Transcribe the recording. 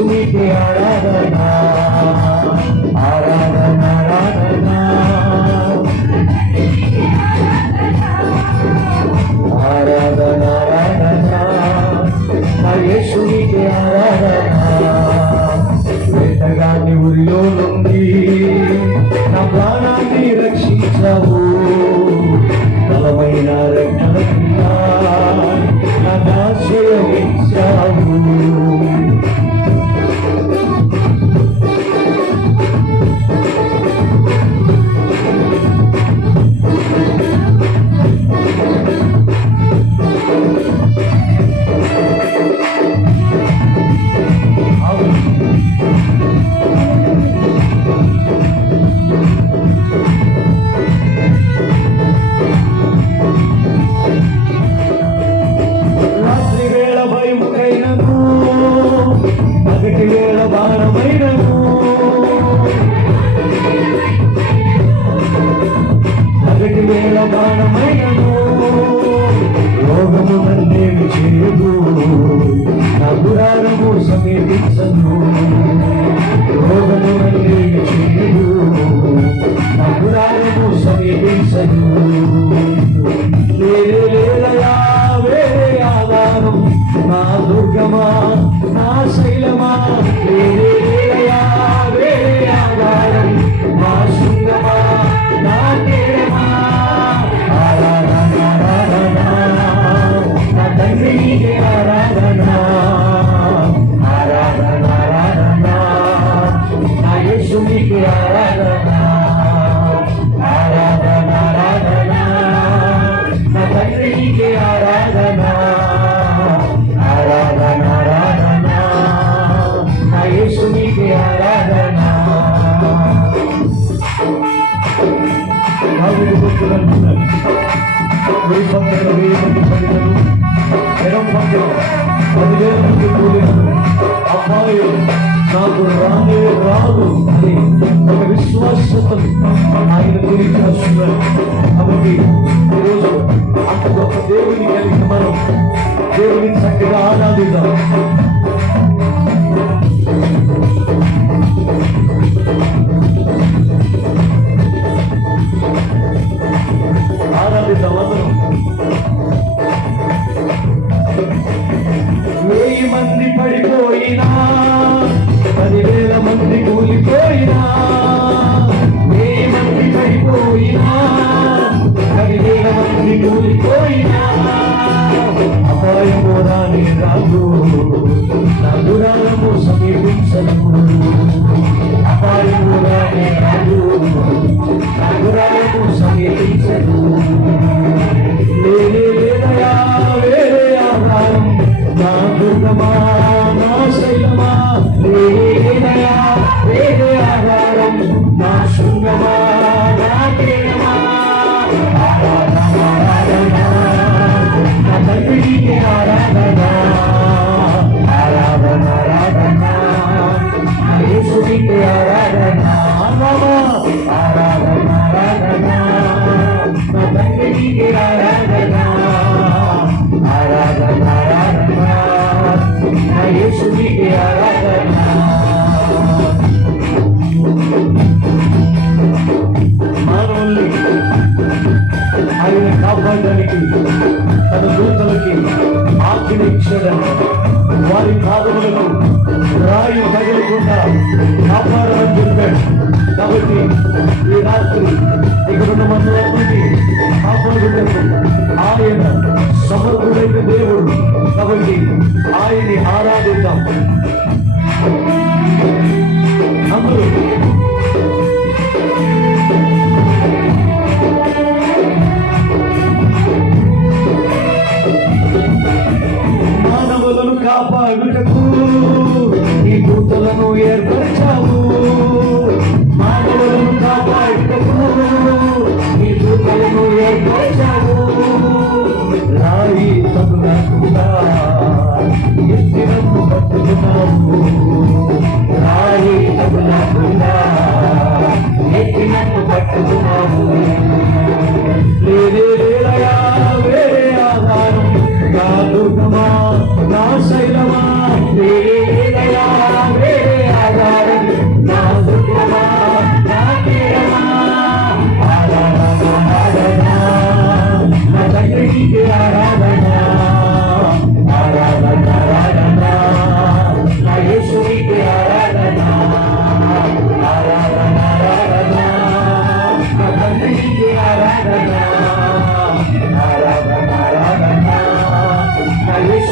యేసునికే ఆరాధన ఆరాధన ఆరాధన ఆరాధన ఆరాధన నా యేసునికే ఆరాధన వేటగాని ఊరిలో నుండి నా ప్రాణాన్ని రక్షించావు బలమైన రక్షణ నా ఆశ్రయించావు రోగము నన్నేమి చేయదు నా గుడారము సమీపించదు రోగము నన్నేమి చేయదు నా గుడారము సమీపించదు లేలయా వేరే ఆధారం నా దుర్గమా నా శైలమా లేలయా వేరే ఆధారం నా శృంగమా నా కేరమా తండ్రికి ఆరాధన ఆరాధన ఆరాధన నా యేసునికి ఆరాధన ఆరాధన ఆరాధన నా తండ్రికి ఆరాధన ఆరాధన ఆరాధన నా యేసునికి ఆరాధన ఎడం పక్కన 10,000 మంది కూలీలు అబ్బాయి నాకు రానే రాదు అని ఒక విశ్వాసతను ఆయన గురించి వస్తున్నారు. కాబట్టి ఈరోజు అంత గొప్ప దేవుని కలిగి మనం దేవుని చక్కగా ఆరాధిద్దాం. ఆరాధిద్దాం అందరం. 1000 మంది పడిపోయినా 10,000 మంది కూలిపోయినా 1000 మంది పడిపోయినా 10,000 మంది కూలిపోయినా అపాయము రాని రాదు నా గుడారము సమీపించదు అపాయము రాని రాదు నా గుడారము సమీపించదు లేదయా వేరే ఆధారం నా దుర్గమా నా శైలమా లేదయా వేరే ఆధారం నా శృంగమా నా కేరమా ఆరాధన ఆరాధన నా తండ్రికి ఆరాధన ఆరాధన ఆరాధన నా యేసునికి ఆరాధన ఆరాధన ఆరాధన నా తండ్రికి ఆరాధన ఆరాధన ఆరాధన నా యేసునికి ఆరాధన మానవుల్ని ఆయన కాపాడడానికి తన దూతలకి ఆజ్ఞ ఇచ్చాడంట. వారి పాదములకు రాయి తగలకుండా కాపాడమని చెప్పాడు. కాబట్టి ఈ రాత్రి ఇక్కడున్న మంది కాపాడుకుంటూ ఆయన సమర్థుడైన దేవుడు. కాబట్టి ఆయన్ని ఆరాధిద్దాం అందరూ. మానవులను కాపాడుటకు ఈ దూతలను ఏర్పరిచావు. మానవులను కాపాడుటకు ఈ దూతలను ఏర్పరిచావు. రాయి తగులకుండా ఎత్తినట్టు పట్టుకున్నావు. రాయి తగులకుండా ఎత్తినట్టు పట్టుకున్నావు. లేదే